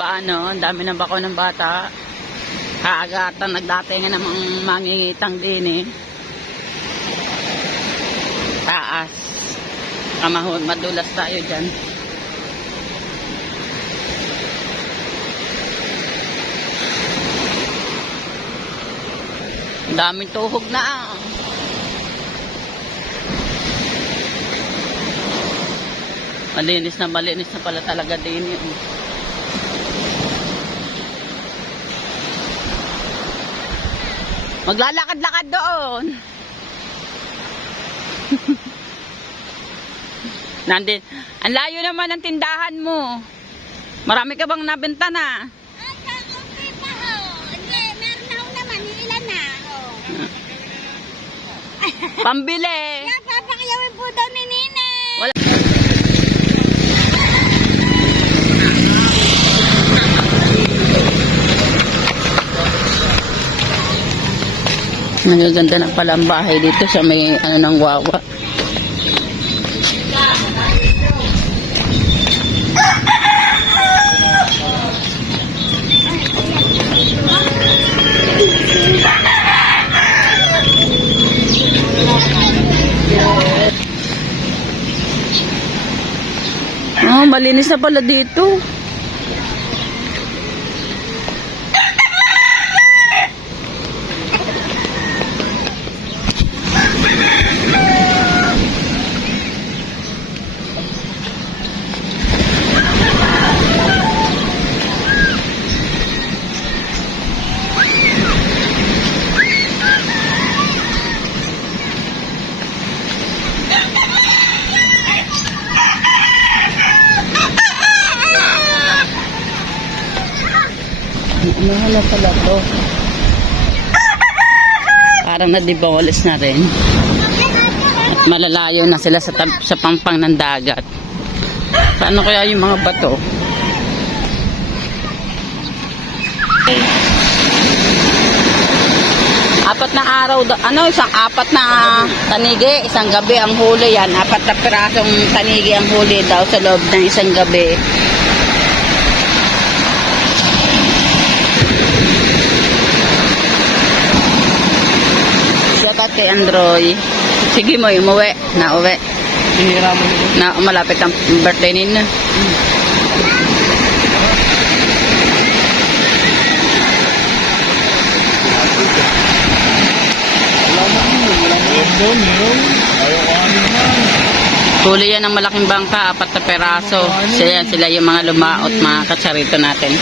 Paano, ang dami ng bako ng bata. Kaagatan, nagdatingan namang mangingitang din eh. Taas. Kamahon, madulas tayo dyan. Ang daming tuhog na ah. Malinis na pala talaga din yun. Maglalakad-lakad doon. Nandun. Ang layo naman ng tindahan mo. Marami ka bang nabenta na? Okay pa ho. Hindi, meron na ho naman. Ilan na. Pambili. Kaya papakiyawin po daw ni Nina. Wala. Nagaganda na pala ang bahay dito sa may ano ng Wawa. Oh, malinis na pala dito. Mahala pala to. Parang na-demolish na rin. At malalayo na sila sa pampang ng dagat. Paano kaya yung mga bato? Apat na araw, isang apat na tanigi, isang gabi ang huli yan. Apat na pirasong tanigi ang huli daw sa loob ng isang gabi. Shoutout kay Androy. Sige mo, umuwi. Nauwi. Na malapit ang birthday nila. Huli yan ng malaking bangka, apat na peraso. Sila yung mga lumaot, mga katsarito natin.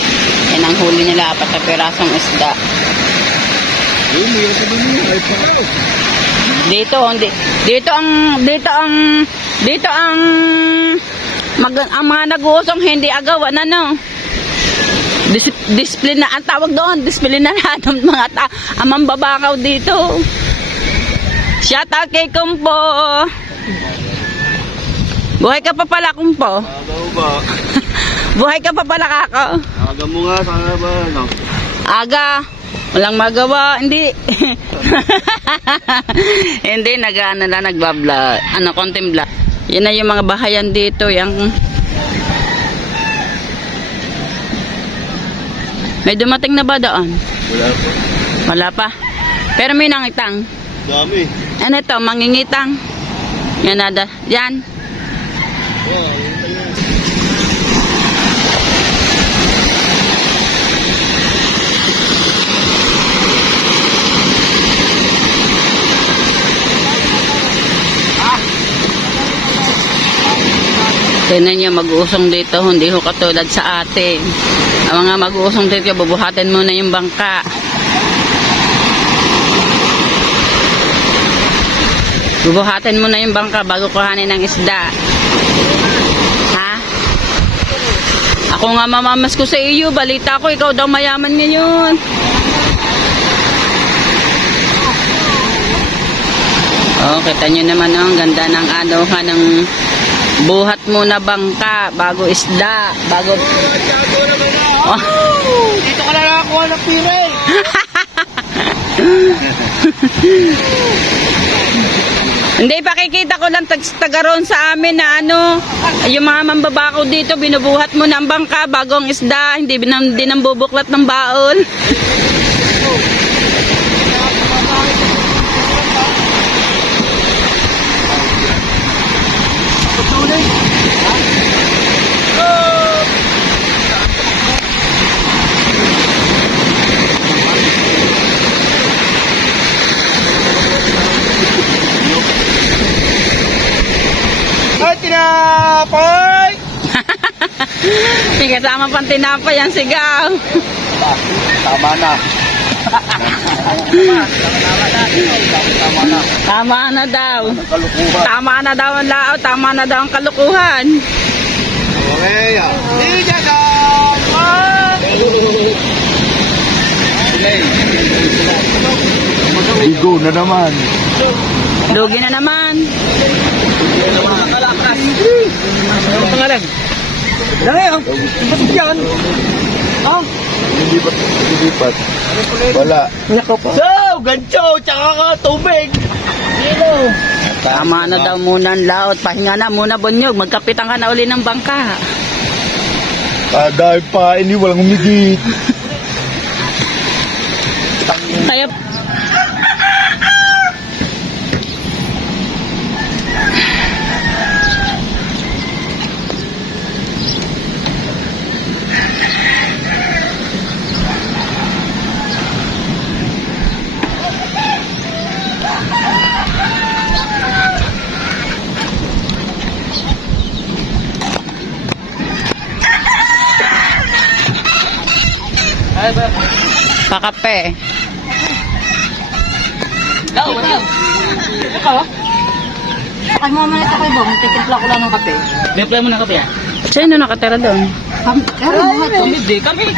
Yan ang huli nila, apat na perasong isda. Dito ang mga nag-uusong hindi agawan ano. Disiplina ang tawag doon, disiplina na ng mga amang babakaw dito. Shout out kay Kumpo. Buhay ka pa pala, Kumpo. Buhay ka pa pala, kako. Aga mo nga, sana ba, no? Aga. Walang magawa, hindi. Hindi, nagbablog. Konting vlog. Yan na yung mga bahayan dito. Yung... May dumating na ba doon? Wala pa. Wala pa. Pero may nangitang. Dami. Ano ito, mangingitang. Yan nada. Yan. Tignan niyo, mag-uusong dito, hindi ho katulad sa atin. Ang mga mag-uusong dito, bubuhatin muna yung bangka. Bubuhatin muna yung bangka bago kuhanin ng isda. Ha? Ako nga mamamas ko sa iyo, balita ko, ikaw daw mayaman ngayon. Oh, kita nyo naman, ang ganda ng ng buhat muna bangka, bago isda, bago... Oh. Dito ka na nakakuha ng pire. Hindi, nakikita ko lang tagaroon sa amin na ano, yung mga mambabakaw dito, binubuhat mo ng bangka bago ang isda, hindi nambubuklat ng baon. Ay, tinapay! May kasama pang tinapay ang sigaw. Tama na. Tama na daw. Kalukuhan. Tama na daw ang lao, tama na daw ang kalukuhan. Okay. Hindi ka. Bigo na naman. Lugi na naman. Ano pangalan? Dali, bakit yan? Hindi ba? Wala. So, gancho, tsaka ka, tubig. Tama na daw muna ang laot. Pahinga na muna, Bonyog. Magkapitan ka na uli ng bangka. Dahil pa, hindi walang umigit. Kaya... Pakape. Sakay mo naman ito kay Bong. Titimpla ko lang ng kape. Deploy mo na kape yan? Sino nakatira doon? Pero mo ito. Hindi, kami.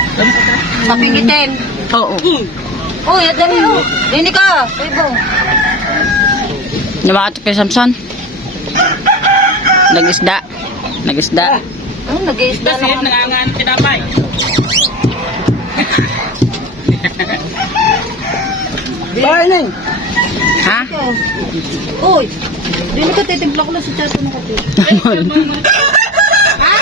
Kaping itim. Oo. Uy, at dali mo. Hindi ka. Kay Bong. Namakati kay Samson? Nag-isda. Nag-isda. Ano, nag-iisda naman. Nangangaan tinapay. Barney. Ha? Uy, hindi ka titimpla ko lang sa chato ng kape. Ha?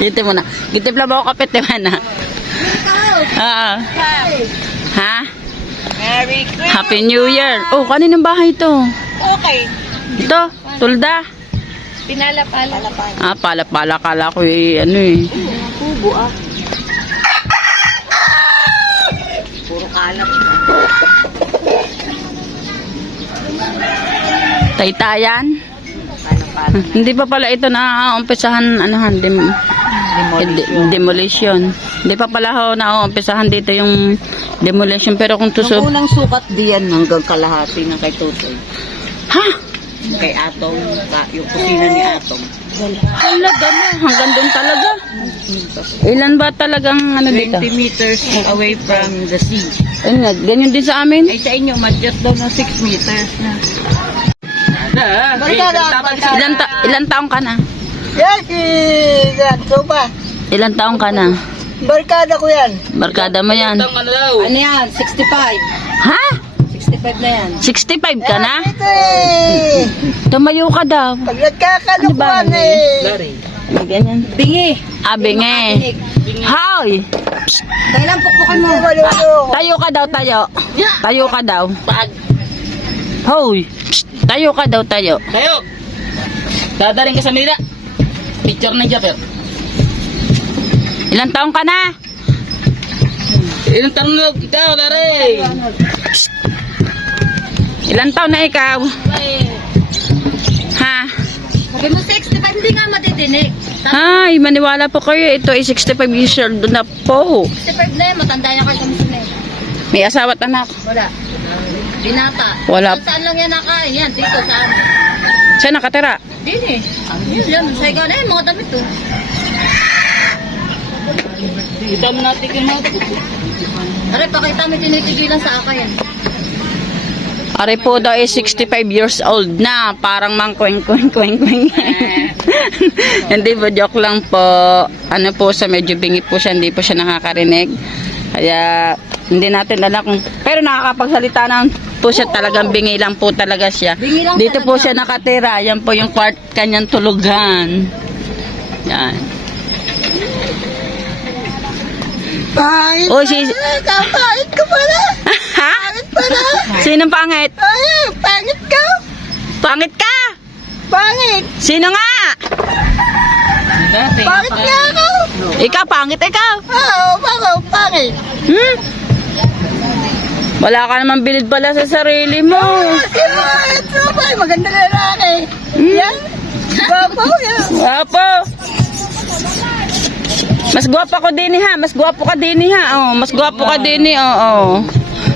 Dito mo na. Gitip lang ako kapit, diba na? Oo. Ha? Merry Christmas. Happy New Year. Oh, kaninang bahay to? Okay. Ito, tulda. Pinalapala. Ah, pala-pala. Kala ko ano eh. Kubo ah. Puro kalap. Taytayan. Pala. Hindi pa pala ito na-umpisahan, demolition. Hindi pa pala ho na-umpisahan dito yung demolition. Pero kung Yung tusok... unang sukat diyan hanggang kalahati ng kay Tutoy. Ha? Kay Atong, yung kusina ni Atong. Talaga na. Hanggang doon talaga. Ilan ba talagang ano 20 dito? meters away from the sea. Ayun nga, ganyan din sa amin. Ay sa inyo, mag-just daw ng 6 meters na. Ilan taong ka na? Yan, si Ganso ba? Ilan taong ka na? Barkada ko yan. Barkada mo yan. Ano yan? 65. Ha? 65 na yan. 65 ka na? Ito eh. Tumayo ka daw. Pag nagkakalukuhan eh. Ganyan. Bingi. Abinge. Hoy! Kailan pukpukin mo? Tayo ka daw, tayo. Tayo ka daw. Hoy! Tayo ka daw, tayo. Tayo! Dadaling ka sa Manila. Picture ng Japper. Ilan taong ka na? Ilang tanong na ikaw, Dari? Ilan taon na ikaw? Ha? Sabi mo 65, hindi nga matidinig. Ay, maniwala po kayo. Ito ay 65 years old na po. 65 na yan, matanda niya kayo sa musunin. May asawa at anak. Wala. Binata. Wala. Saan lang yan nakain? Yan, dito, saan? Siya nakatira. Dini. Yun yan, sa ikaw na yan, mga damit to. Kita mo natin kayo mga Aray, pakita mo tinitigilan sa akin. Ari po daw ay 65 years old na. Parang mangkweng-kweng-kweng-kweng. Hindi po, joke lang po. Ano po sa medyo bingi po siya, hindi po siya nakakarinig. Kaya hindi natin alam kung... Pero nakakapagsalita na po siya, talagang bingi lang po talaga siya. Bingi lang Dito po talaga. siya nakatira. Yan po yung kanyang tulugan. Yan. Pangit Oh, si... Pangit ka pala. Ha? Pangit pala. Sinong pangit? Ay, pangit ka. Pangit ka! Pangit. Sino nga? Pangit nga ako. Ikaw, pangit ikaw. Oo, pangit. Hmm? Wala ka naman bilid pala sa sarili mo. Ito ba? Maganda na lalaki. Yan. Bapo. Yan. Guwapo. Mas guwapo ko din ha. Mas guwapo ka din ha. Oh, mas guwapo ka din oo.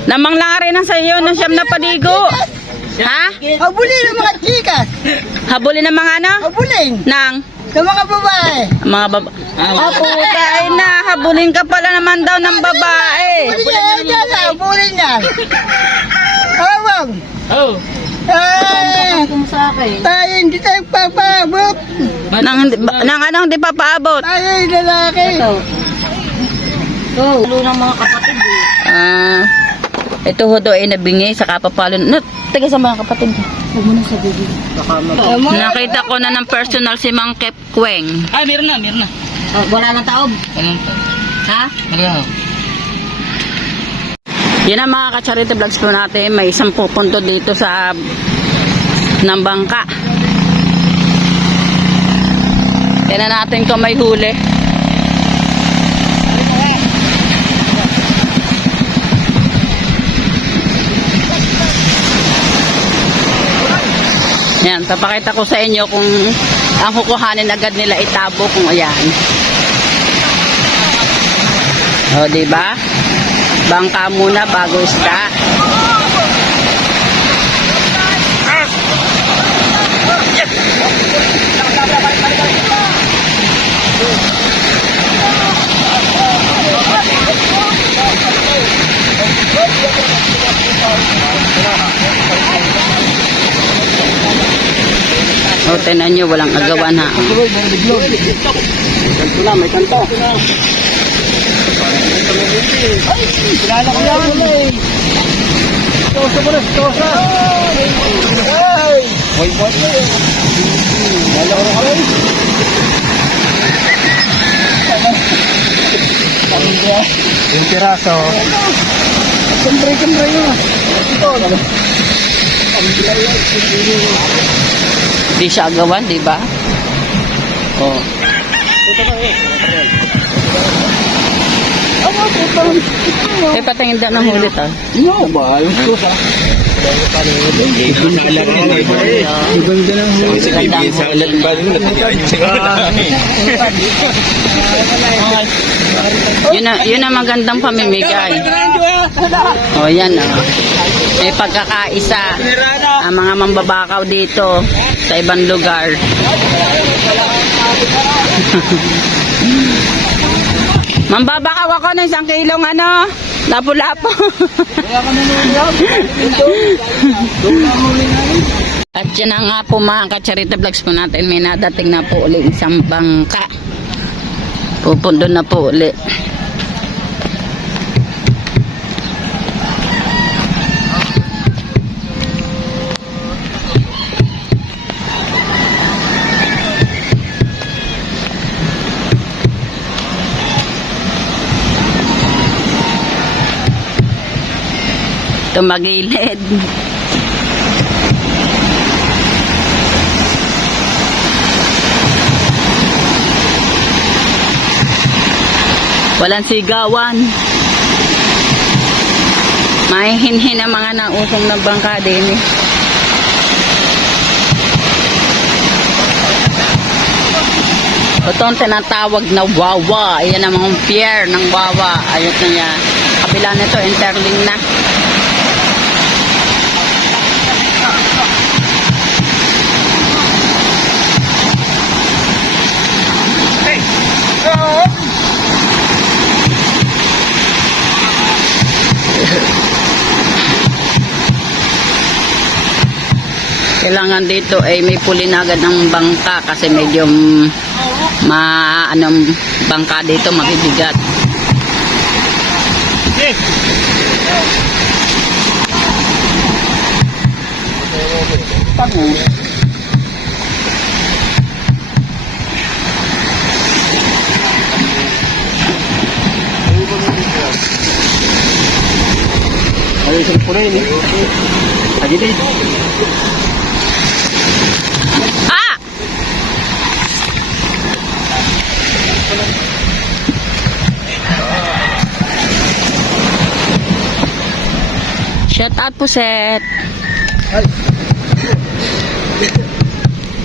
Lamang lang rin ang sayo ng siyam na paligo. Ha? Habulin ng mga chikas. Habulin ng mga ano? Habulin. Nang Ng mga babae. mga baba. Oh, puta ay na. Habulin ka pala naman daw ng babae. Habulin yan. Awang. Oh. Tayo hindi tayo papabot. Nang ano hindi pa paabot. Tayo yung lalaki. Lalo ng mga kapatid eh. Ito ho do ay nabingi sa kapapalo. Taga sa mga kapatid. Baka mag... Nakita ko na ng personal si Mang Kep Kweng. Ay, meron na, meron na. Wala nang taob. Anong Ha? Nagaw. Yan ang mga ka-charity vlogs po natin. May isang pupunto dito sa ng bangka. Tignan natin kung may huli. Yan, papakita ko sa inyo kung ang kukuhanin agad nila itabo kung ayan. O, diba? Bangka muna bago isda. O, tinan nyo, walang agawan ha. Kanto na, may kanto. Kilala ko yan. Tosa mo na, tosa. Boy, boy. Wala ko na kami. Yung piraso. Siyempre yun. Di siya agawan, di ba? O. Eh, patingin daw ng huli ta. No ba? Yung tosa. Yun ang magandang pamimigay. O, yan o. May pagkakaisa ang mga mambabakaw dito sa ibang lugar. Mambabakaw ako ng 1 kilong ano, lapu-lapu. At yan na nga po mga ka-charity vlogs po natin. May nadating na po ulit isang bangka. Pupundo na po ulit. Tumagilid. Walang sigawan. Mahihinhin ang mga nausong ng bangka din. Ito ang tinatawag na wawa. Ayan ang mga pier ng wawa. Ayot na niya. Kabila nito, interling na. Kailangan dito ay may pulinagan ng bangka kasi medyo anong bangka dito mabibigat. Sige. Ay, isang po rin eh. Lagi din. Ah! Shout out po, Set.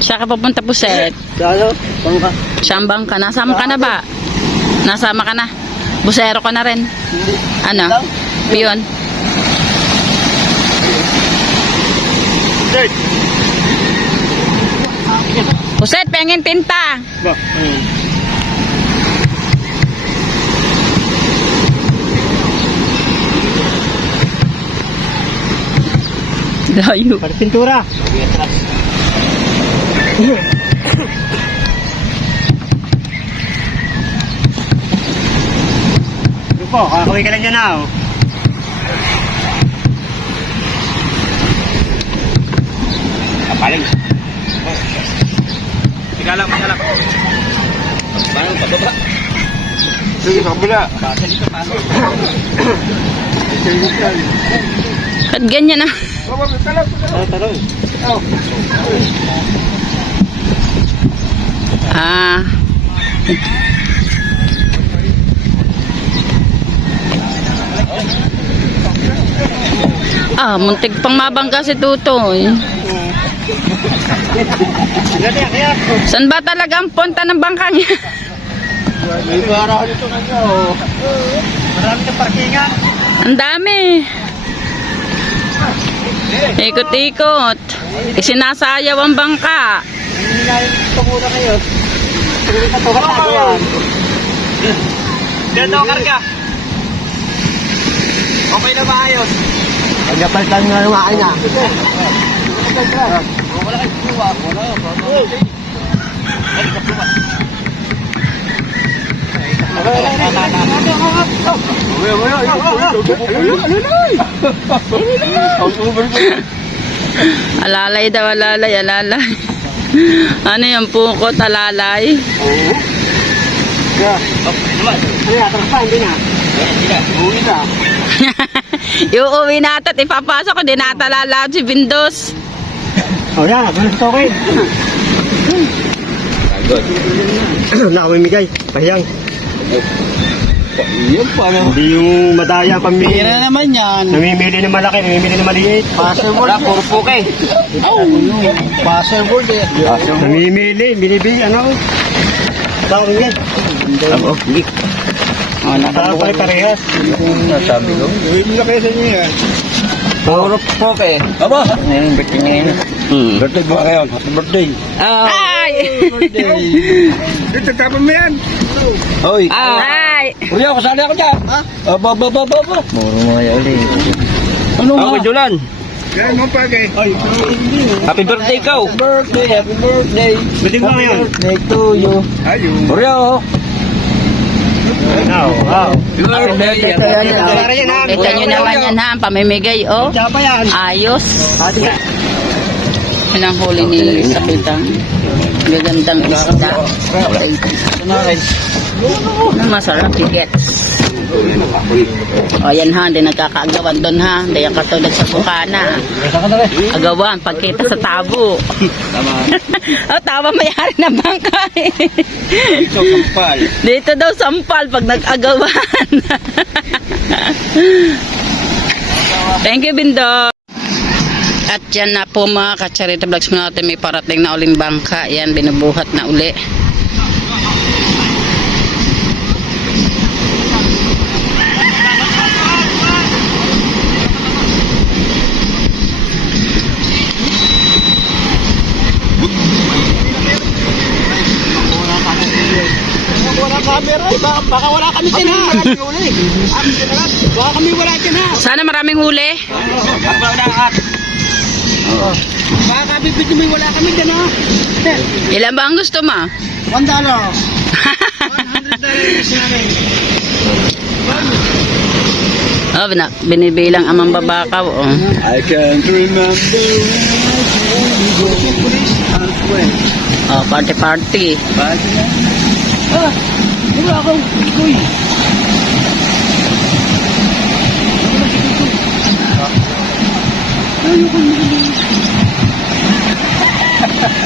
Siya ka pupunta po, Set. Ano? Bangka. Siyambang ka. Nasama ka na ba? Nasama ka na? Busero ka na rin? Ano? Piyon? Third. Puset, pengin tinta. Ba? Layo. Para pintura. Ito po, kakawin ka lang dyan na oh. Kapaling. Tigalak. Paano pababa? Sige, pababa. Pasal dito, pasal. At ganyan na. Talong. Ah. Ah, muntik pang mabangga si Tutoy. Saan ba talaga ang punta ng bangkang yan? May barahan ito kanya oh. Marami na parkingan. Ang dami. Ikot-ikot. Isinasayaw ang bangka. Ito muna kayo. Ito ka tago yan. Dito karga. Okay na ba ayos? Pagkapalitan nga yung akin na. Wala kayo tuwa. Alalay daw, alalay. Ano yung pukot, alalay? Iuwi natin at ipapasok ko, di natalala si Bindos. Oh, yan. Malas ito okay. Nakamimigay. Pahiyang. Hindi yung madaya pamili. Yan naman yan. Namimili ng malaki, namimili ng maliit. Passerboard. Wala, puro puke. Passerboard eh. Namimili, binibili, ano? Tawag yan. Tabo, lik. Nakasama pa rin parehas. Nasabi ko. Hindi na kayo sa inyo yan. Puro puke. Aba? Ngayon, birthday niya yun. Birthday ba kayo? Happy birthday. Ay! Dito, tapon mo yan. Hoy. Ay! Kuya, kasali ako dyan. Ha? Aba. Muro mo kaya ulit. Ano nga? Ako, Julan. Yan mo pagay. Happy birthday ko. Happy birthday. Birthday mo ngayon. Birthday to you. Ayun. Kuya, oh. Kita nyo naman yan ha, ang pamimigay, oh. Ayos. Yan ang huli ni Sapitang. Gagandang isda. Masarap, gets. O yan ha, hindi nagkakaagawan doon ha. Hindi yung katulad sa Bukana. Agawan, pagkita sa tabo. O, tama mayari na bangka eh. Dito, sampal. Dito daw sampal pag nag-agawan. Thank you, Bindo. At yan na po mga ka-charity vlogs mo natin, may parating na uling bangka. Yan, binubuhat na uli. Wala camera, baka wala kami dyan ha. Baka kami wala dyan ha. Sana maraming huli. Baka kami may wala kami dyan ha. Ilan ba ang gusto mo? $1. $100 is namin. Oh, binibilang ang mambabakaw. Oh. I can't remember when. Oh, party. Wala akong kuy.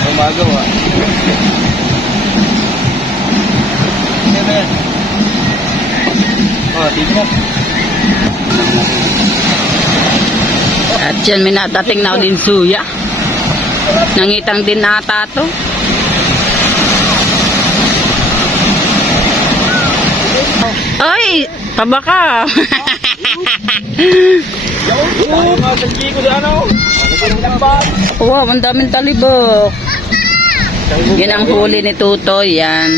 Gumagawa. Ano ba yan? Tignan mo. At yan, may nadating na din suya. Nangitang din ata to. Ay, pabaka. Wow, ang daming talibok. Yan ang huli ni Tutoy, yan.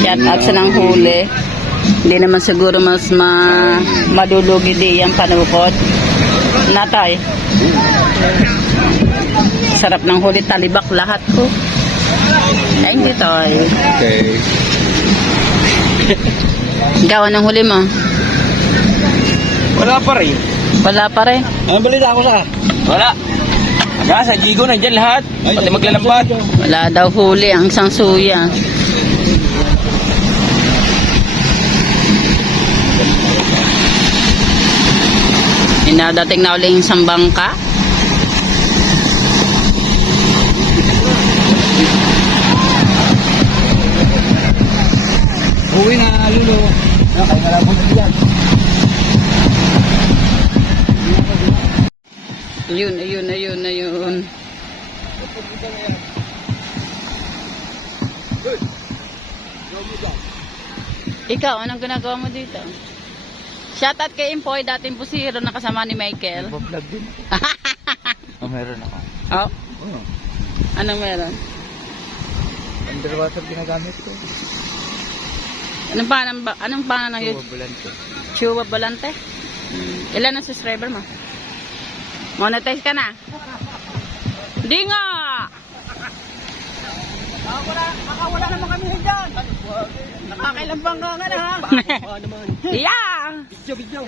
Shout out sa nang huli. Hindi naman siguro mas madulugi di yan panukot. Natay. Sarap ng huli, talibak lahat ko. Thank you, Toy. Okay. Ikaw, anong huli mo? Wala pa rin. Wala pa rin. Anong balita ako sa? Wala. Sa Gigo, nandyan lahat. Pati maglalambat. Wala daw huli ang isang suya. Inadating na ulit yung isang bangka. Uwi na, Lulu. Kaya nga lang po dyan. Ayun. Ikaw, anong ginagawa mo dito? Shoutout kay Impoy, dating pusiro na kasama ni Michael. Vlog din. Meron ako. Oh, anong meron? Underwater ginagamit ko. Anong pangalan ng YouTube? Volante. Chuba Volante? Ilan ang subscriber mo? Monetize ka na? Hindi nga! Nakawala naman kami dyan. Nakakailambang ka nga na ha. Yeah! Video.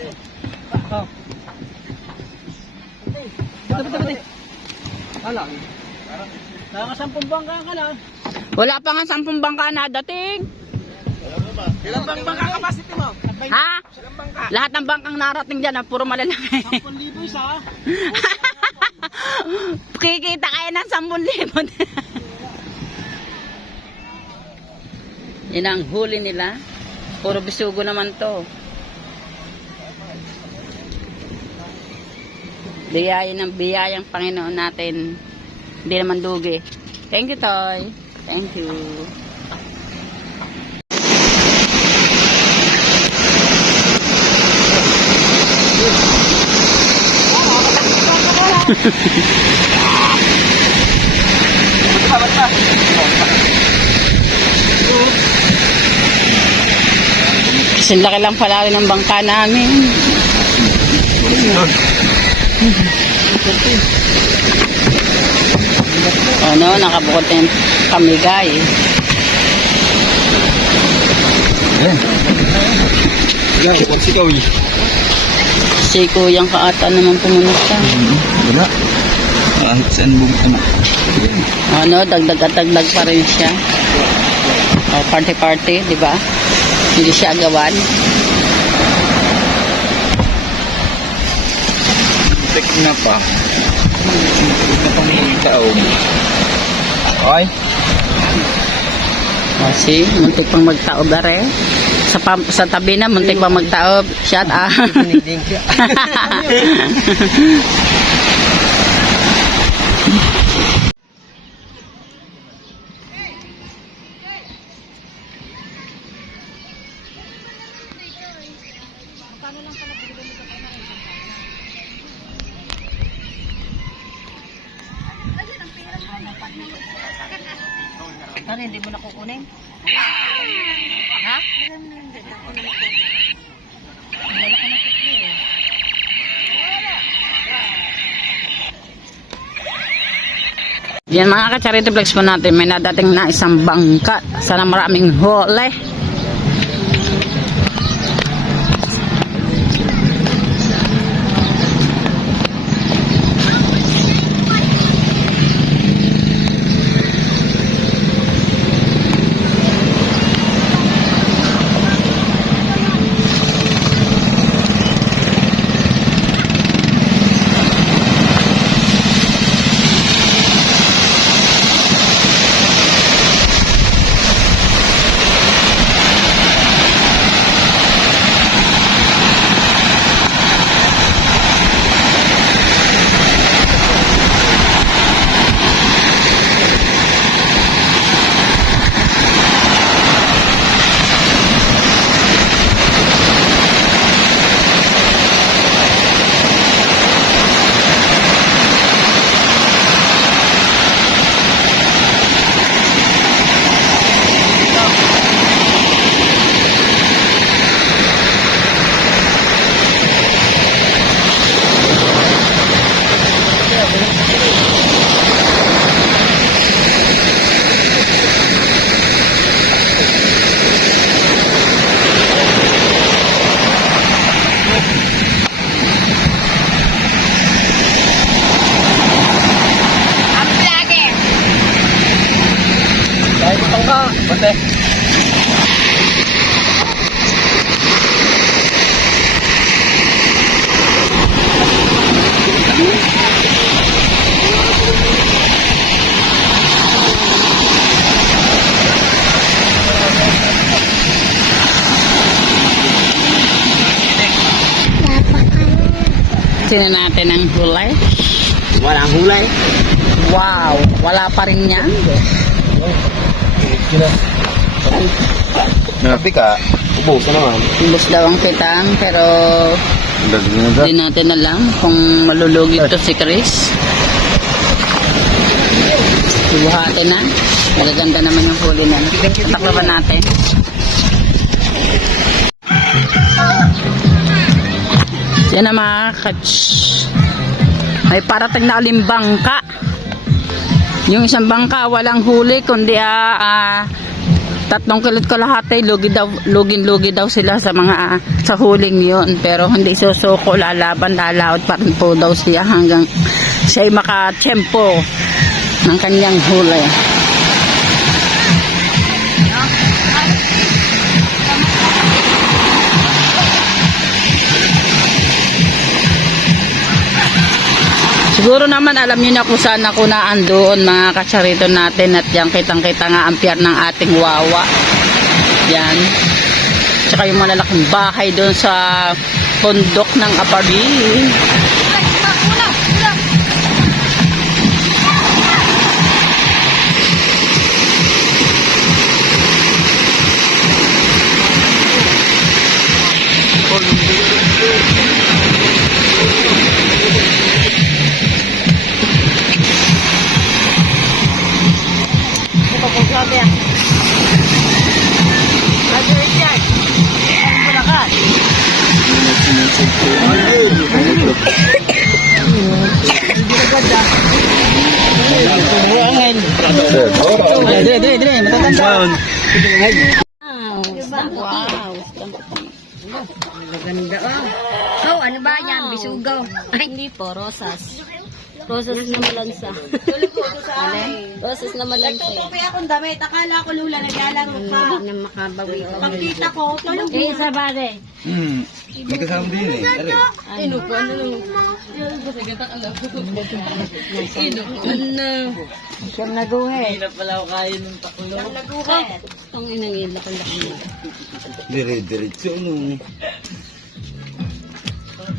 Alam. Nakasampung bangka ka na. Wala pa nga 10 bangka na dating. Ilang bangka capacity mo? Ha? Lahat ng bangkang narating dyan, puro malalaki. 10,000 isa. Kikita kayo ng 10,000. Yan ang huli nila. Puro bisugo naman to. Biyayan ng biyayang Panginoon natin. Hindi naman dugi. Thank you, Toy. Thank you. Kasi laki lang pala rin ng bangka namin. Ano, nakabukod na yung kamigay. Sigaw eh. Si Kuyang Kaata naman pumunta. Wala. Kahit saan bumita na. Ano, dagdag at dagdag pa rin siya. O, party, di ba? Hindi siya agawan. Tek na pa. Tek na pang taong. Okay. O, see, muntik pang magtaob na rin. Sa tabi na, muntik pang magtaob. Shut up. Ano, hindi mo nakukunin? Ha? Yan mga ka-charity vlogs po natin, may nadating na isang bangka. Sana maraming huli. Sino natin ang hulay? Walang hulay. Wow, wala pa rin yan. Napi ka, ubos na naman. Imbes daw ang pitang, pero di natin alam kung malulugi to si Chris. Ibuhatin na. Magaganda naman yung huli na. Taklaban natin. Yan na mga kats. May parating na uling bangka. Yung isang bangka walang huli kundi 3 kilot kalahati. Lugi daw sila sa mga sa huling yon, pero hindi susuko, lalaban, lalaot pa rin po daw siya hanggang siya ay makatsyempo ng kanyang huli. Siguro naman alam niyo na kung saan ako naandoon mga katsarito natin, at yan kitang-kita nga ang pier ng ating wawa. Yan. Tsaka yung malalaking bahay doon sa bundok ng Apari. Wow. Maganda oh. Oh, ano ba yan? Bisugaw. Ay, hindi po, rosas. Rosas na malansa. Rosas na malansa. Nagtutupi akong damit. Akala ko lula naglalaro ka. Na makabawi ka. Pagkita ko, tulog mo. Eh, sa bade. Magkasama din eh. Ano po, ano naman? Siyang naguhe. Siyang naguhe. Ang inangin, lakan-lakan mo. Dire-diretso no.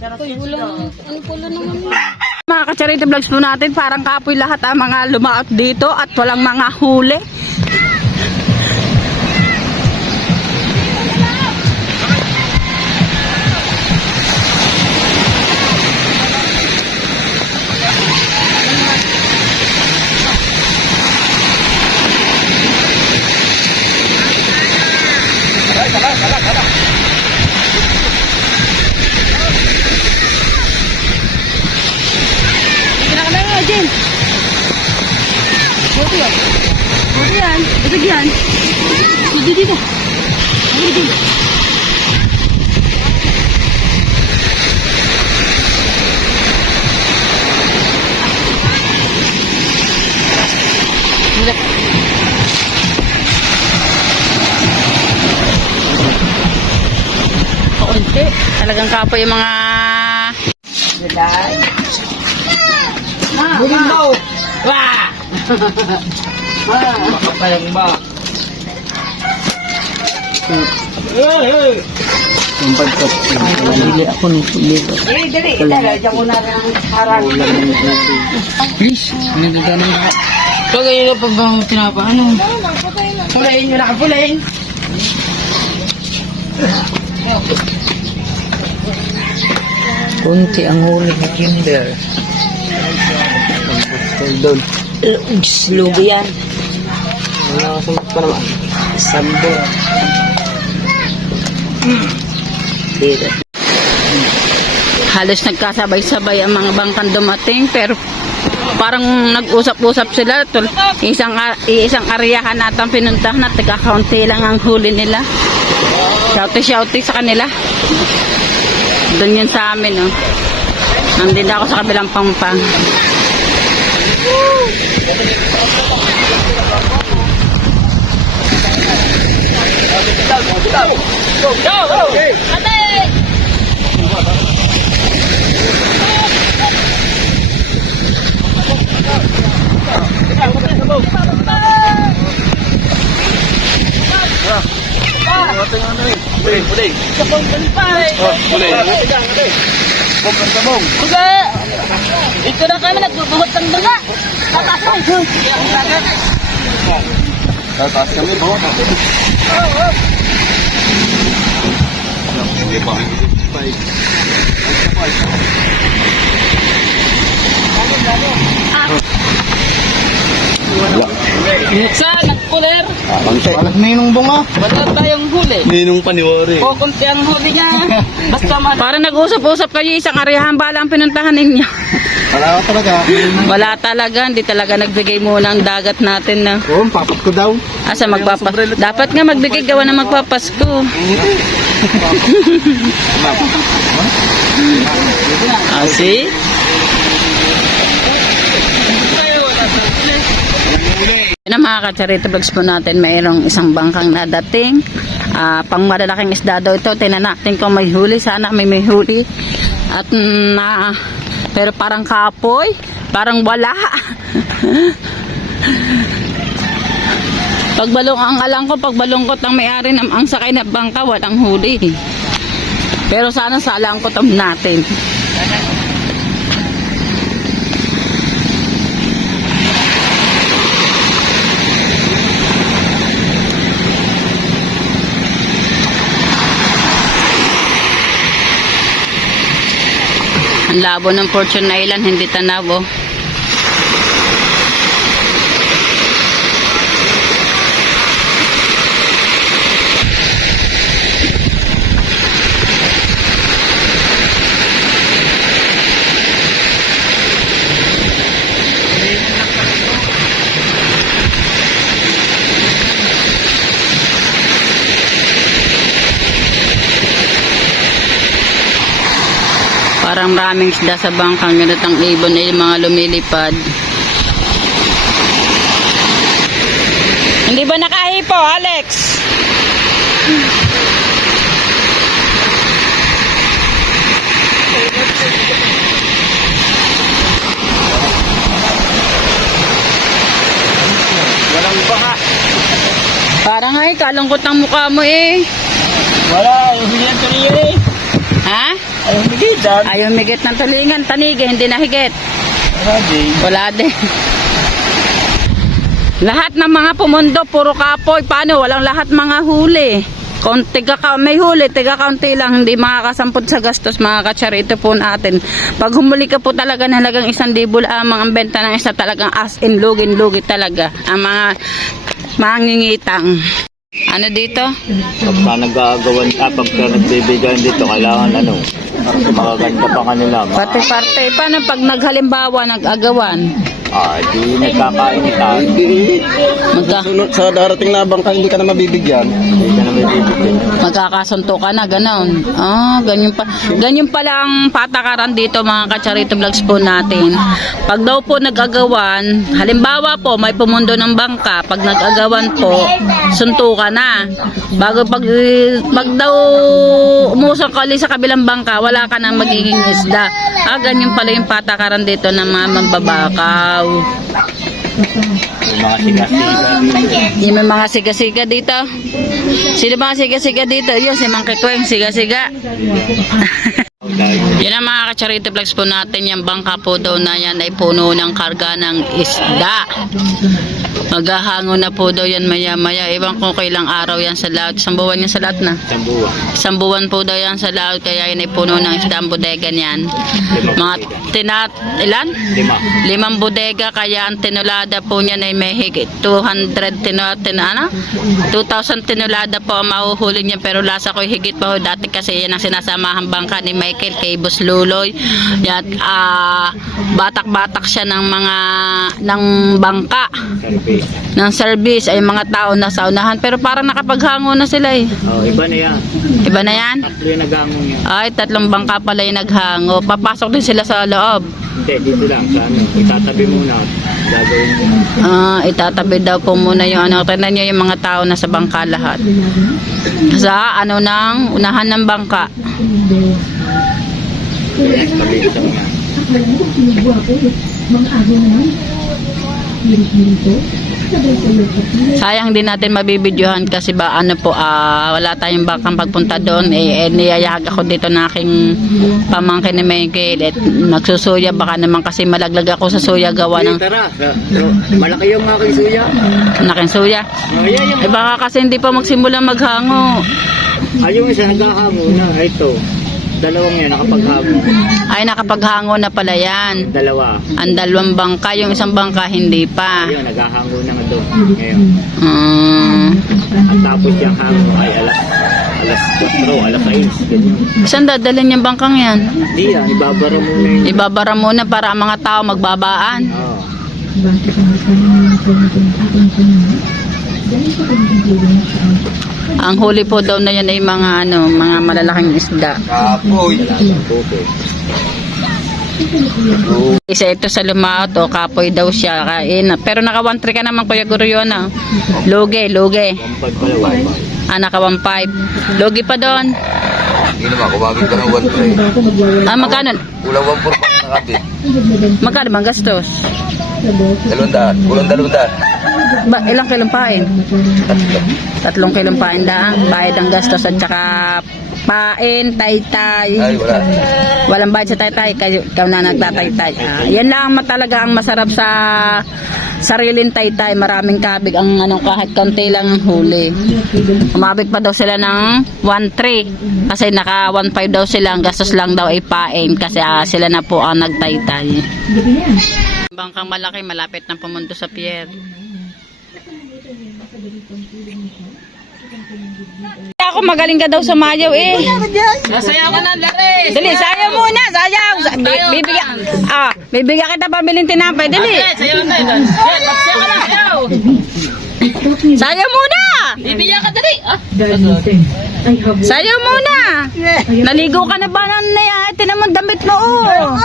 Ano pula naman yun? Mga ka-charity vlogs po natin, parang kapoy lahat ang mga lumaot dito at walang mga huli. Jin. Buti yan. Buti yan. Buti yan. Buti dito. Buti dito. Kaunti. Talagang kapoy yung mga Bulin mo. wah! Makapayang ba? Yung pagkat. Bili ako ng libo. Dili. Diyan mo na ng harang. Please, nagdagan ng lahat. Kaya yung pag tinapa, ano? Pulayin nyo na kapulayin. Kunti ang huli ni Kinder. Doon. Lugi yan. Wala kasama pa naman. Sambo. Dito. Halos nagkasabay-sabay ang mga bangkan dumating, pero parang nag-usap-usap sila. Isang aryahan natang pinuntahan at nagkakaunti lang ang huli nila. Shouty sa kanila. Doon yun sa amin, oh. Nandito ako sa kabilang pampang. Sabong palpay. Kuga, ito na kami nagbubuhat ng mga. Tatas. Tataas kami, bawa na. Hindi pa. Minsan, nagkuler. Alas ninong bunga. Wala tayong huli. Ninong paniwari. Kukunti ang huli niya. Basta para nag-usap-usap kayo isang arihan balang pinuntahan ninyo. Wala ka talaga. Wala talaga, hindi talaga nagbigay muna ang dagat natin na. Oo, papat ko daw. Asa magpapas. Dapat nga magbigay gawa na magpapasko. See? Yan ang mga kacharito vlogs po natin, mayroong isang bangkang nadating. Pang malalaking isda daw ito. Tingnan natin kung may huli. Sana may huli. At pero parang kapoy. Parang wala. Pagbalong ang alam ko, pagbalungkot ang may-ari ng ang sakay na bangka, walang huli. Pero sana sa alangkot natin. Ang labo ng Fortune Island, hindi tanaw. Oh. Parang maraming isda sa bangkang ganitang ibon ay mga lumilipad. Hindi ba nakahipo, Alex? Walang baka. Parang ay kalungkot ang mukha mo eh. Wala, yung bigyan ko niyo eh. Ha? Ayun, bigitan. Ayaw migit ng tulingan, tanigi, hindi nahigit. Wala din. Wala din. Lahat ng mga pumundo, puro kapoy. Paano? Walang lahat mga huli. Kung may huli, tiga-kaunti lang, hindi makakasampot sa gastos, mga kacharito po natin. Pag humuli ka po talaga na halagang 1,000 lamang ang benta ng isa, talagang as in lugin-lugi talaga. Ang mga mangingitang. Ano dito? Pagka nag-aagawan, pagka nagbibigyan dito, kailangan ano, makaganda pa kanila. Parte-parte. Paano pag naghalimbawa, nag-agawan? Di nagkakainitan. Sa darating na bangka, hindi ka na mabibigyan. Hindi ka na mabibigyan. Magkakasunto ka na, gano'n. Ganyan pala ang patakaran dito, mga kacharito vlogs po natin. Pag daw po nag-agawan, halimbawa po, may pumundo ng bangka, pag nag-agawan po, sunto ka na. Bago pag daw umusok ka ulit sa kabilang bangka, wala ka na magiging isda. Ganyan pala yung patakaran dito ng mga mambabakaw. May mga siga-siga. Yung may mga siga-siga dito. Sino mga siga-siga dito? Yun, si Mang Kikweng, siga-siga. Yan ang mga kacharito vlogs po natin. Yung bangka po daw na yan ay puno ng karga ng isda. Maghahango na po daw yan maya-maya. Ewan ko kailang araw yan sa laot. Isang buwan yan sa laot na. Isang buwan po daw yan sa laot. Kaya yan ay puno ng isda ang bodega niyan. Mga ilan? 5 bodega. Kaya ang tinulada po niyan ay may higit 200 2,000 tinulada po ang mahuhuli niyan. Pero lasa ko higit pa ho dati kasi yan ang sinasamahan bangka ni Michael kay Boss Luloy. Yan, batak-batak siya ng mga ng bangka. Ng service ay mga tao na sa unahan, pero parang nakapaghango na sila eh. Iba na yan. Iba na yan? 3 yung naghango niya. Ay, 3 bangka pala yung naghango. Papasok din sila sa loob. Hindi, dito lang. Sa ano, itatabi muna. Gagawin mo. Itatabi daw po muna yung ano. Tignan nyo yung mga tao na sa bangka lahat. Sa ano nang unahan ng bangka. Yes, tabi sa mga. Sayang din natin mabibidyohan kasi ba ano po, wala tayong bakang pagpunta doon. Niyayag ako dito na aking pamangkin ni Michael. At nagsusuya, baka naman kasi malaglag ako sa suya gawa ng Tara, malaki yung aking suya. naking suya. Baka kasi hindi pa magsimula maghango. Yung isa naghahango na, ito. Dalawang yan, nakapaghango. Ay, nakapaghango na pala yan. Dalawa. Ang dalawang bangka, yung isang bangka hindi pa. Ayun, naghahango na nga doon. Ngayon. Mm. At tapos yung hango ay alas 4, alas 6. Ganyan. Saan dadalhin yung bangkang yan? Hindi yan, ibabara muna yun. Ibabara muna para ang mga tao magbabaan. Oo. Ang huli po daw na yan ay mga mga malalaking isda. Kapoy. Kapoy. Isa ito sa Lumao to, kapoy daw siya kain. Pero naka 1.3 ka naman Kuya Guryo na. Lugi. Pampag pala, Naka 1.5. Lugi pa doon. Hindi naman, kumabit ka ng 1.3. Magkano? Kulang 1.4 pa nakabit. Magkano bang gastos? 200. Kulang 200. Ilang kilong pain? 3 kilong pain da. Bayad ang gastos at saka pain, taytay. Ay, wala. Walang bayad sa taytay, ikaw na nagtataytay. Yan lang talaga ang masarap sa sariling taytay. Maraming kabig ang kahit kaunti lang ang huli. Umabig pa daw sila ng 1.3 kasi naka 1.5 daw sila. Ang gastos lang daw ay pain kasi sila na po ang nagtaytay. Bangkang malaki, malapit na pumunto sa pier. Ako magaling ka daw sa mayaw eh. Sasayaw ka na, Laris. Dali, sayaw muna, sayaw. Bibigyan kita pabiling tinapay, dali. Sayaw na yun. Sayaw ka na, sayaw. Sayaw muna. Bibigyan ka, dali. Sayaw muna. Naligo ka na ba na tinan mo damit mo oh.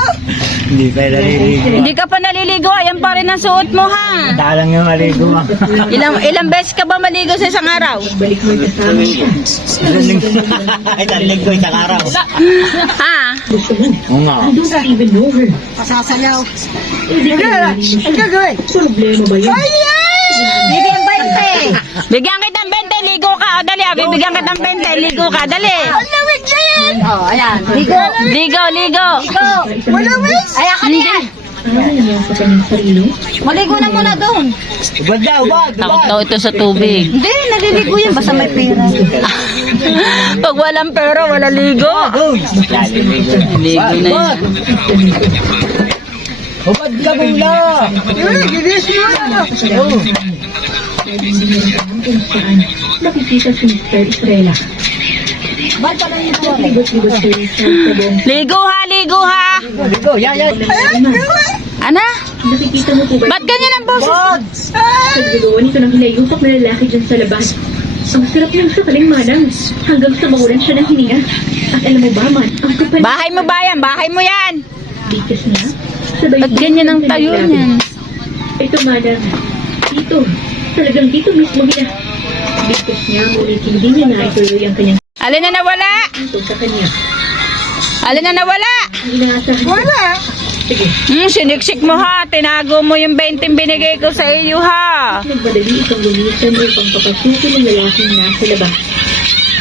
Hindi pa naliligo. Hindi ka pa naliligo, ayan pa rin ang suot mo ha. Dalang yung maligo mo. Ilang beses ka ba maligo sa isang araw? Isang linggo, isang araw. Ha? Oo nga. Pasasayaw. Ang gagawin? Bigyan 20. Bigyan kita ng 20, ligo ka. O, dali, bibigyan kita ng 20, ligo ka. Dali. Ang lamig yan! Oh, ayan. Ligo. Ligo. Malamig! Ayan ka na yan. Maligo na muna doon. Ubad daw, ubad. Takot daw ito sa tubig. Hindi, naliligo yan. Basta may pera. Pag walang pera, wala ligo. Ligo na yan. Ubad ka muna. Ginis mo ano? Nakikita si Mr. Estrella. Ligo ha. Ligo, yan. Ana? Nakikita mo po ba? Ba't ganyan ang boses? Sa gagawa nito ng hinayupak na lalaki dyan sa labas. Ang sarap ng sakaling manang hanggang sa mawalan siya ng hininga. At alam mo ba man, ang kapal Bahay mo ba yan? Bahay mo yan. bigas niya. Sabay Ba't ganyan ang tayo niyan? Ito manang, dito. Talagang dito mismo niya. Bigas niya, ngunit hindi niya na ituloy ang kanyang Alin na nawala? dito sa kanya. Alin na nawala? Ang inaasahan niya. Wala! Sige, Siniksik mo ha. Tinago mo yung 20 binigay ko sa iyo ha. nagmadali itong lumisan upang papasukin ng lalaking nasa labas.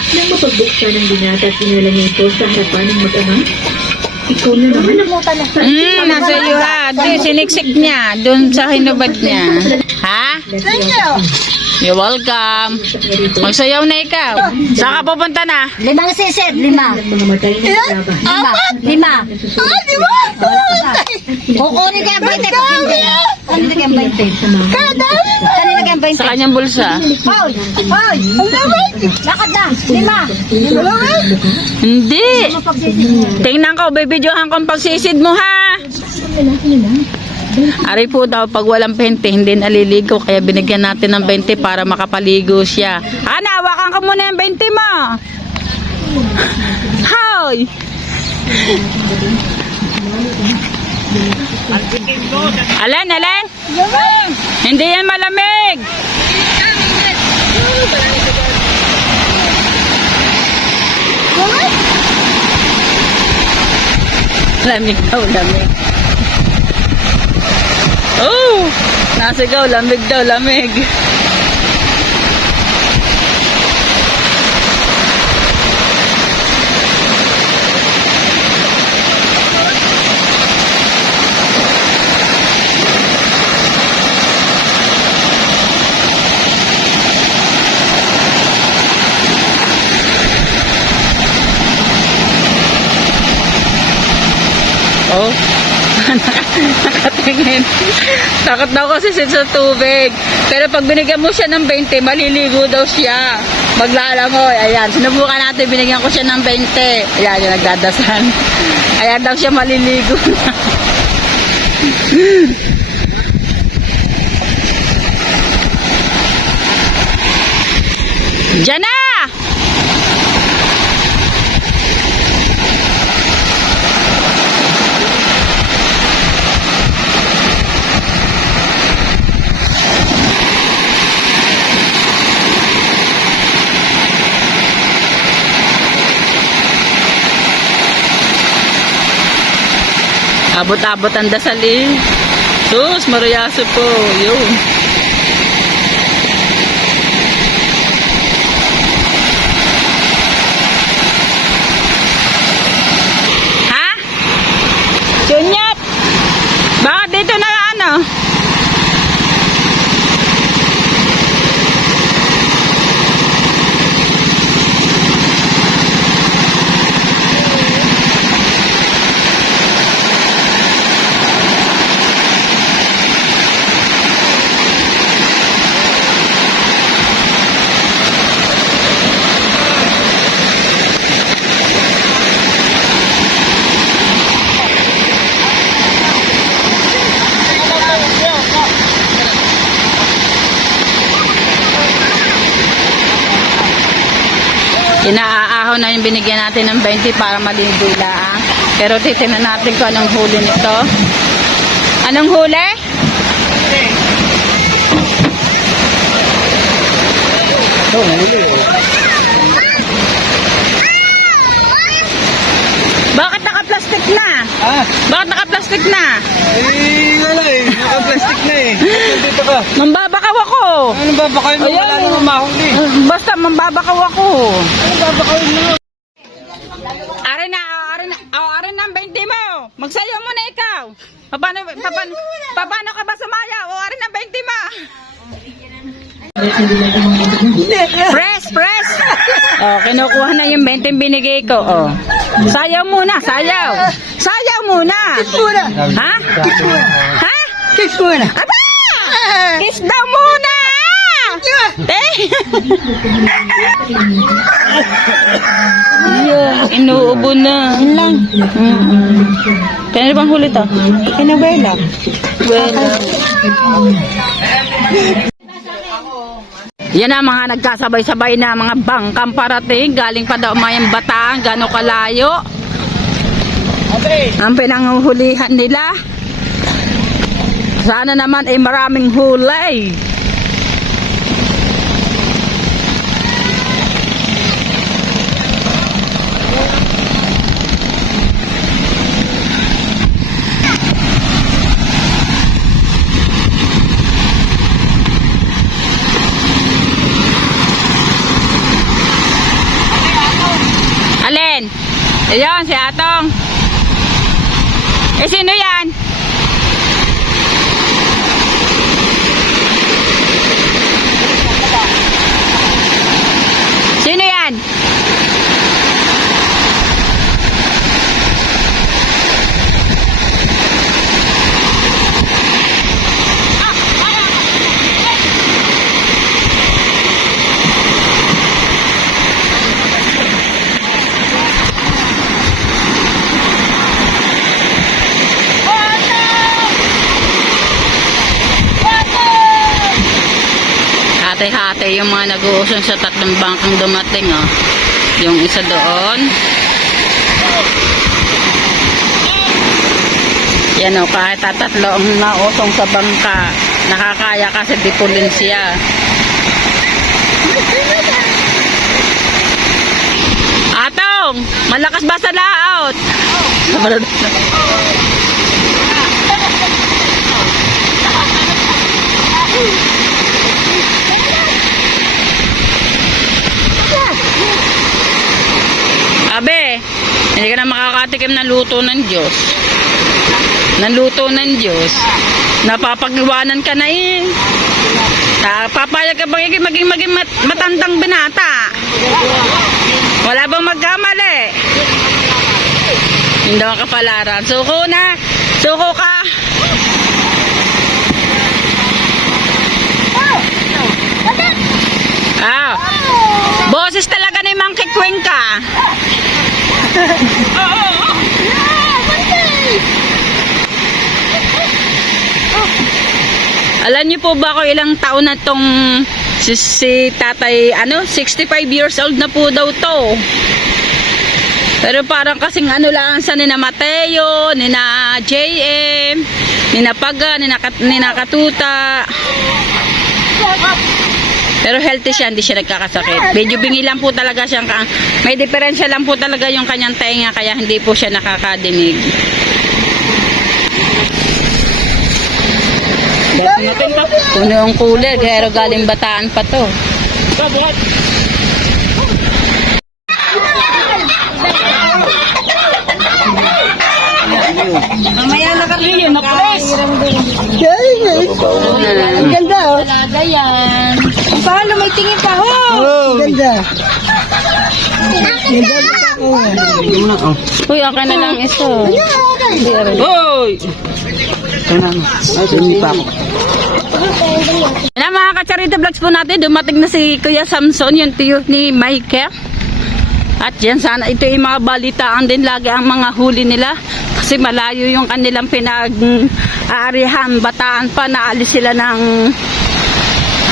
Nang mapagbuksan ng binata at inala niya ito sa harapan ng mag-ama, ikaw na naman Nasa iyo ha. Doon, siniksik niya. Doon sa hinubad niya. Ha? Thank you! You're welcome. Magsayaw na ikaw. Saan ka pupunta na? 5 sisid, 5. mga matay na sa laba. 5. Di ba? Kukunin ka yung 20 pag hindi. Kanina ka yung 20. Kanina ka yung 20. Sa kanyang bulsa. Hoy! Ang lamig! Lakad na! 5. Malamig! Hindi. Tingnan ko, bibidyohan ko ang pagsisid mo ha. Ari po daw, pag walang 20, hindi naliligo. Kaya binigyan natin ng 20 para makapaligo siya. Ana, hawakan ka muna yung 20 mo. Hoy! Alan? Hindi yan malamig. Lamig daw, lamig. Oh! Nasigaw, lamig daw, lamig. Oh, nakatingin. Takot daw kasi siya sa tubig. Pero pag binigyan mo siya ng 20, maliligo daw siya. Maglalangoy. Ayan, sinubukan natin, binigyan ko siya ng 20. Ayan, yung nagdadasal. Ayan daw siya maliligo na. Diyan na! Abot-abot ang dasal eh. Sus, mariaso po. Yun. Ha? Sunyap! Bakit dito na ano? Inaaahaw na yung binigyan natin ng 20 para maligo lang. Pero titingnan natin kung anong huli nito. Anong huli? Oh, nalili. Bakit naka-plastic na? Ah, Bakit naka-plastic na? wala eh. Naka-plastic na eh. Dito ka. Mambabakaw ako. Ano ba ba kayo? Wala naman mahuli. Basta mambabakaw ako. Ano ba ba kayo mo? Arin na ang 20 mo. Magsayaw mo na ikaw. Paano ka ba sumaya? O, arin ang 20 mo. Press. Oh, kinukuha na yung 20 binigay ko. Oh. Sayaw muna, sayaw. Sayaw muna. Ha? Ha? Kiss muna. Aba! Kiss daw muna! Eh! Inuubo na. Yun lang. Kaya bang huli to? Pinabela. Yan ang mga nagkasabay-sabay na mga bangkang parating. Galing pa daw mayang Bataan. Gano'ng kalayo. Ang pinanghuhulihan nila. Sana naman ay maraming huli. Alin? Ayan, si Atong. Eh, sino yan? Sino yan? Hati-hati yung mga nag-uusong sa tatlong bangkang dumating, oh. Yung isa doon. Yan, oh, kahit tatlo ang nausong sa bangka, nakakaya kasi dipulin siya. Atong, malakas ba sa laot? Abe, hindi ka na makakatikim ng luto ng Diyos. Ng luto ng Diyos. Napapag-iwanan ka na eh. Papayag ka ba maging matandang binata? Wala bang magkamali? Hindi ka kapalaran. Suko na. Suko ka. Ah. Boses talaga ni Mang Kikweng ka. Alam niyo po ba kung ilang taon na tong si tatay, 65 years old na po daw to. Pero parang kasing lang sa nina Mateo, nina JM, nina Paga, nina Katuta. Pero healthy siya, hindi siya nagkakasakit. Medyo bingi lang po talaga siyang, may diferensya lang po talaga yung kanyang tenga, kaya hindi po siya nakakadinig. Puno ang cooler, pero galing Bataan pa to. Mamaya na kami. Yun, nakapres. Ang ganda, oh. Talaga yan. Paano may tingin pa, oh. Ganda. Uy, okay na lang ito. Hoy! Yan mga ka-Charity Vlogs po natin, dumating na si Kuya Samson, yung tiyo ni Michael. At yan sana ito yung mga balitaan din lagi ang mga huli nila. Kasi malayo yung kanilang pinag-aarihan, Bataan pa, naalis sila ng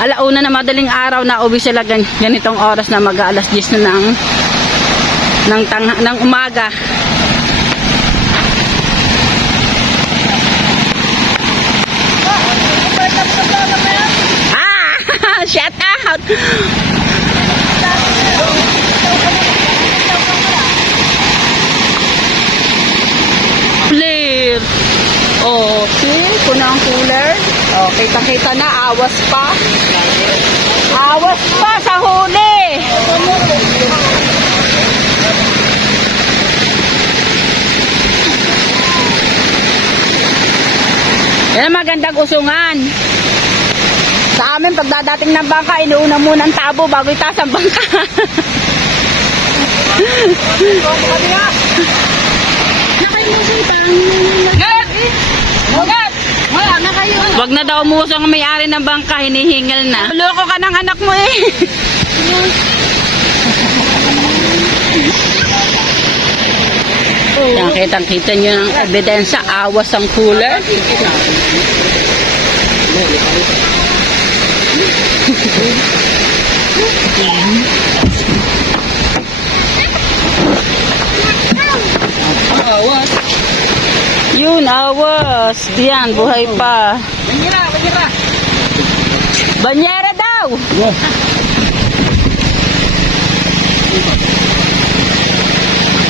alauna na madaling araw, na uwi sila ganitong oras na mag-alas 10 na ng umaga. Shout out! Clear! Okay, puno ang cooler. Okay, kita na, awas pa. Awas pa sa huli! Yan ang magandang usungan. Sa amin, pagdadating ng bangka, inuuna muna ang tabo bago itaas ang bangka. Wag na daw umusong ang may-ari ng bangka, hinihingal na. Loko ka ng anak mo eh. Yan, kitang-kita nyo ng ebidensya, awas ang cooler. Yun, awas. Yan, buhay pa. Banyera daw.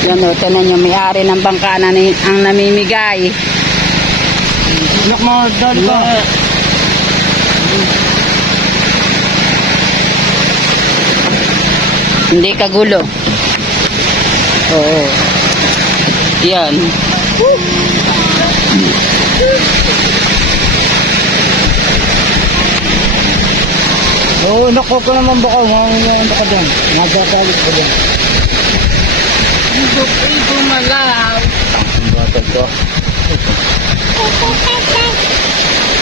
Yan o, tanan nyo, may-ari ng bangka na ang namimigay. Anak mo, dad ba? Hindi kagulo. Oo. Yan. Oo, naku ko naman baka. Ano ka dyan? Nagagalit ka dyan. Hindi gumalaw. Batag ko.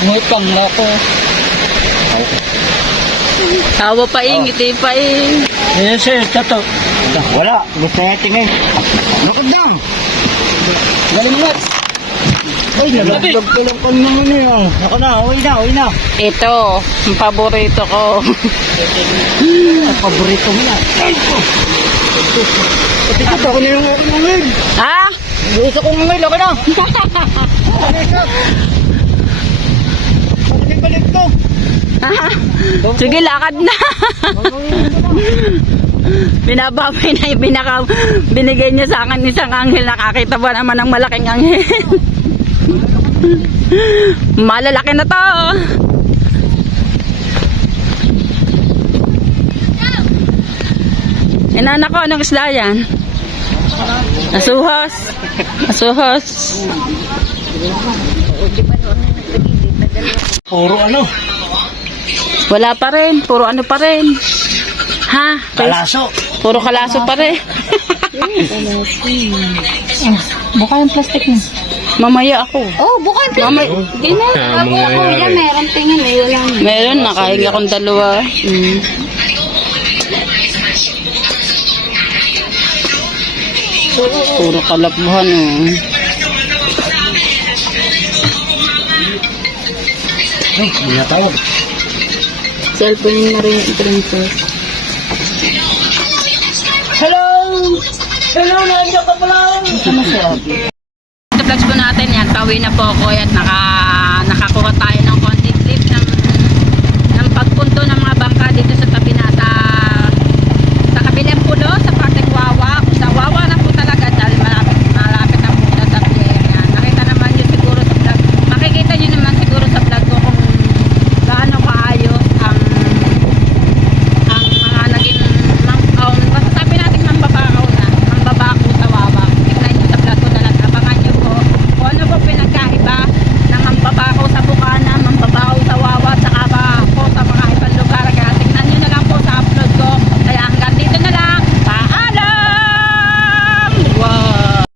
Ngutang na ko. Tawa pa eh, ngiti pa eh. Ayan sir, tato. Wala, gusto niya tingin. Naku dam! Galing mo. Uy, nalaglag ko lang kung naman yun. Ako na, uwi na. Ito, ang paborito ko. Ang paborito mo na. Pati ko, ako na yung ngangil. Ha? Gusto kong ngangil, ako na. Pati balik to. Sige, lakad na. Binababay na yung binigay niya sa akin isang anghel. Nakakita ba naman ng malaking anghel? Malalaki na to. Yan anak ko, anong isda yan? Asuhos. Asuhos. Puro ano? Wala pa rin. Puro ano pa rin. Ha? Kalaso. Puro kalaso pa rin. Buka yung plastic niya. Mamaya ako. Oh, buka yung plastic. Mamaya. Di na. Ako, yan, meron tingin eh. Wala na. Meron. Nakahingi akong dalawa. Puro kalapbuhan oh. Hindi na tawag. Cellphone na rin yung princess. Hello! Hello, nandiyan ka pala! Ito vlogs po natin yan. Pauwi na po ako at nakakuha tayo ng